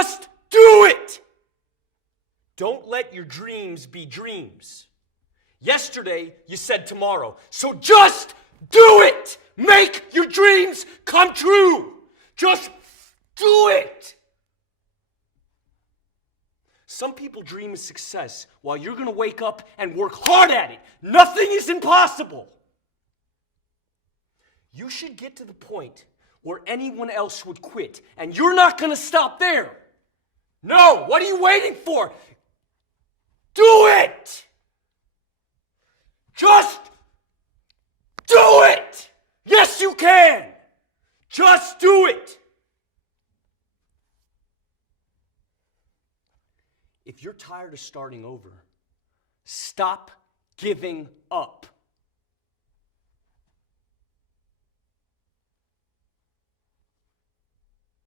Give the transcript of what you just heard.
Just do it! Don't let your dreams be dreams. Yesterday, you said tomorrow. So just do it! Make your dreams come true! Just do it! Some people dream of success while you're going to wake up and work hard at it. Nothing is impossible. You should get to the point where anyone else would quit, and you're not going to stop there. No, what are you waiting for? Do it! Just do it! Yes, you can! Just do it! If you're tired of starting over, stop giving up.